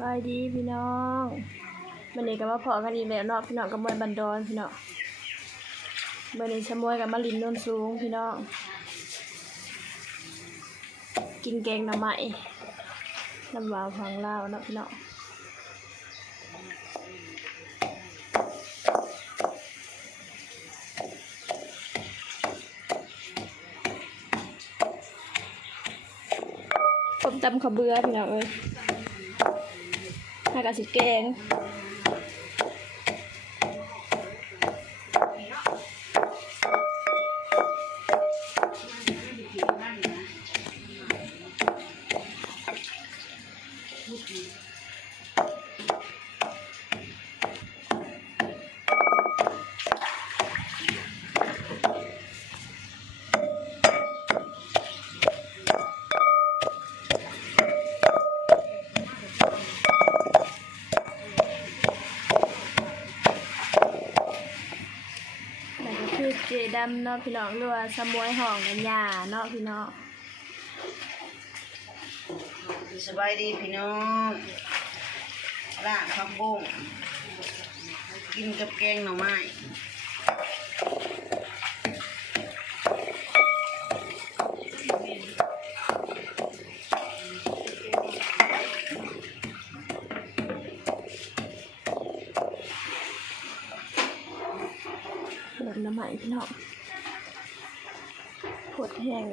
บายดีพี่น้องวันนี้ก็มาพอกันอีกแล้วเนาะพี่น้องกับมวยบันดอนพี่น้องวันนี้ชมวยกับมาลินนนสูงพี่น้อง กินแกงหน่อไม้น้ำหวานของลาวเนาะพี่น้องผมตำข้าวเบื่อพี่น้องเอ้ย หากะสิแกง ดำเนาะพี่น้องหรือว่าสมวยห่องกันยาเนาะพี่น้องสบายดีพี่น้องล่างผักบุ้งกินกับแกงหน่อไม้ พี่น้องปวดแห้ง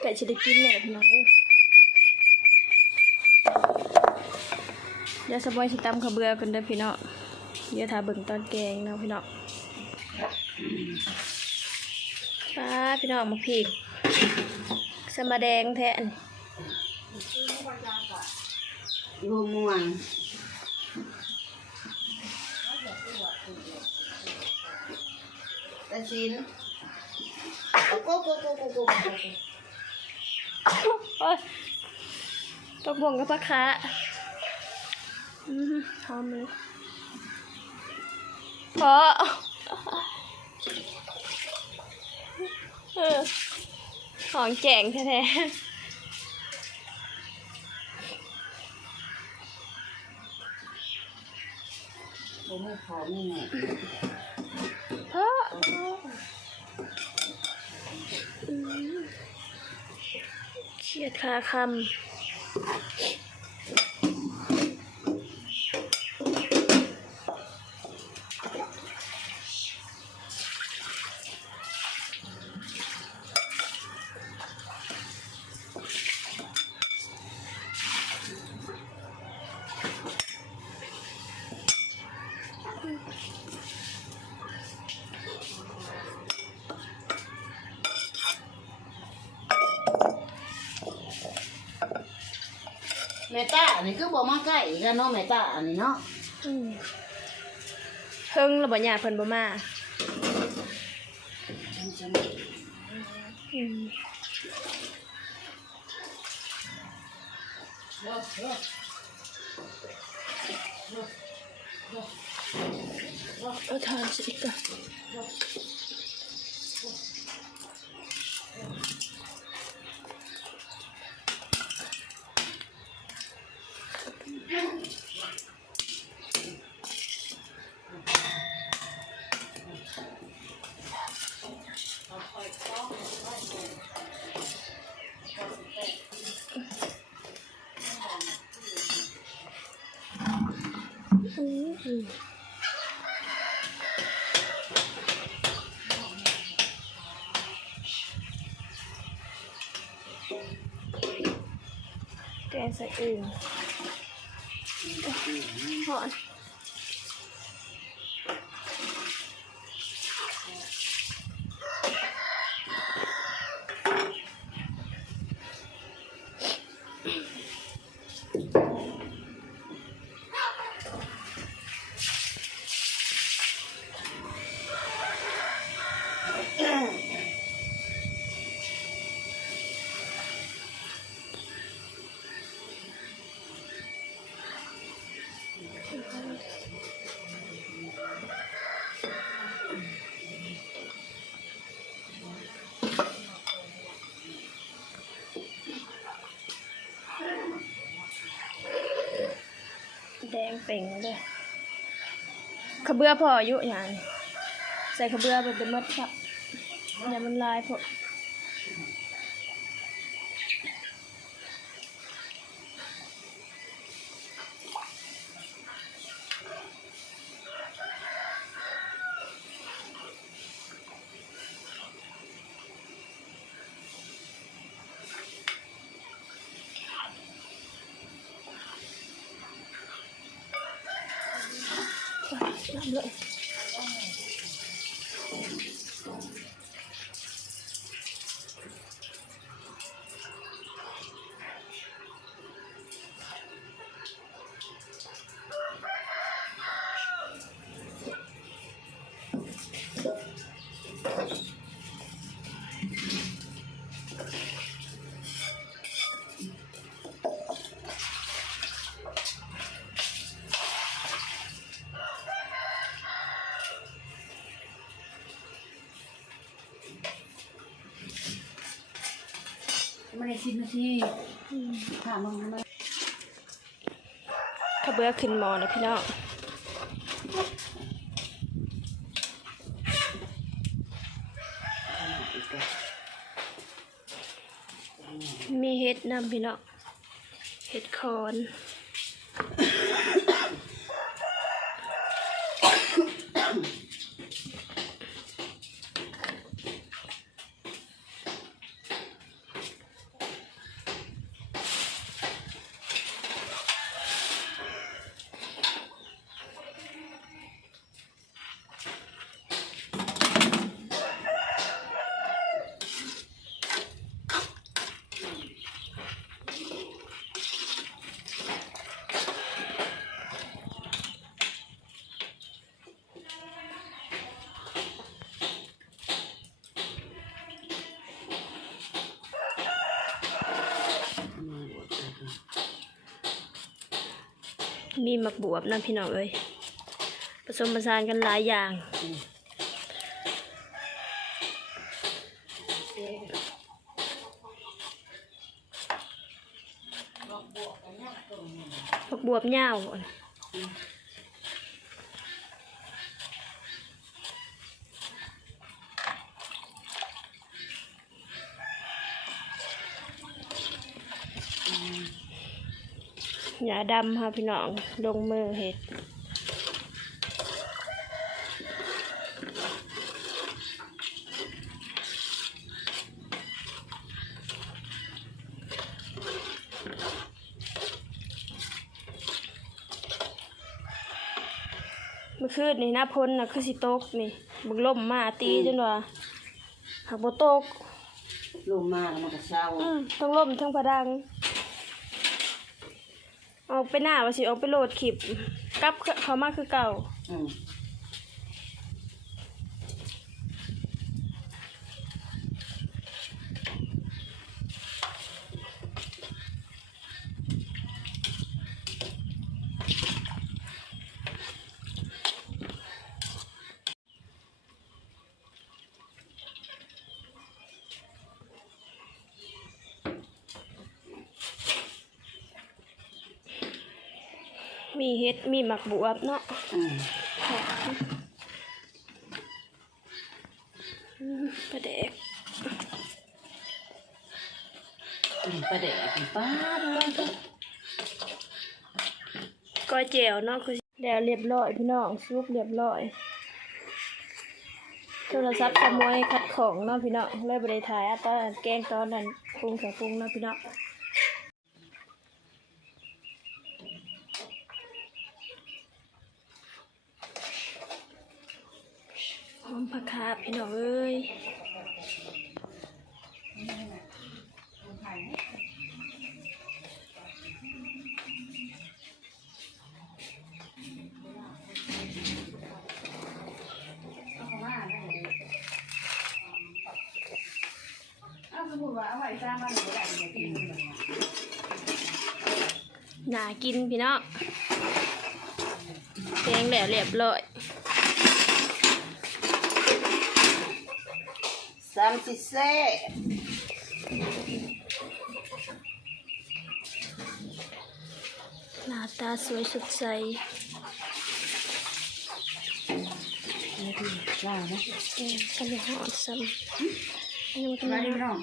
ไก่จะได้กินแหละพี่น้องเอ้ยเดี๋ยวสมวยสิตำข้าเบือกันเด้อพี่น้องเดี๋ยวทาเบิ่งตอนแกงเนาะพี่น้องป้าพี่น้องมาพีกสมาแดงแทนยูม่วง ตะชินโกโกโกโกโกโกโอ้ยตกบ่งกับปลาคะอืมหอมเลยพอของแจงแท้ผมไม่พอนี่แหละๆพออืม เครียดคาคำ ตาอันนี้คือบอกมาใกล้กันเนาะแม่ตาอันนี้เนาะำอืมเพิ่งระบาดยาเพิ่นบ่มาอืมเอาทานสิอีกก่อน อืม แกงใส่อื่นหอน เป่งเลยขบเบือพออายุอย่างใส่ขบเบือไปเป็นมัดครับอย่ามันลายพอ น้ ไม่ได้สิบนาทีถามมึงมาขะเบือขึ้นมอนะพี่น้องมีเห็ดนำพี่น้องเห็ดคอน มีมักบวบนะพี่น้องเอ้ยผสมผสานกันหลายอย่างมักบวบยาวอ่อน หยาดำค่ะพี่น้องลงมือเห็ดเมื่อคืนนี่หน้าพ้นนะคือสิตกนี่บึกล่มมาตีจนว่าหักบ่ตกลงมาแล้วมันก็เศร้าอืมทั้งล่มทั้งพะดังออก ไปหน้าว่าสิออกไปโหลดคลิปกลับเขามาคือเก่า อืม มีเฮ็ด มีหมักบวบเนาะอืมอืมประเด็กอืมประเดี๋ยวป้าดเลยก้อยเจียวเนาะคือแล้วเรียบร้อยพี่น้องซุปเรียบร้อย โทรศัพท์ขโมยขัดของเนาะพี่น้องเลยบ่ได้ถ่ายอะตอนแกล้งตอนนั้นปรุงของปรุงเนาะพี่น้องหอม ผักคาบพี่น้องเอ้ยเอาสมมุติว่าเอาไว้สร้างบ้านหรืออะไรเนี่ยพี่มันน่ากินพี่น้องแกงแล้วเรียบร้อย สามสิบเซ่หน้าตาสวยสดใสนี่คือลานะเออฉันไม่หอดซ้ำอันนี้มันก็มาไม่ดิพี่น้อง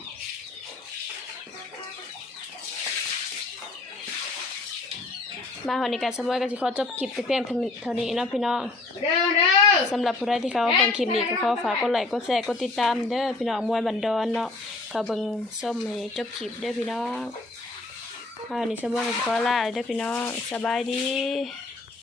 มาวันนี้การสมวยก็สิขอจบคลิปแต่เพียงเท่านี้เนาะพี่น้อง เด้อเด้อ สำหรับผู้ใดที่เขาเบิ่งคลิปนี้ก็ขอฝากกดไลค์กดแชร์กดติดตามเด้อพี่น้องมวยบันดอนเนาะเขาเบิ่งส้มให้จบคลิปเด้อพี่น้องอันนี้สมมติขอลาเด้อพี่น้องสบายดี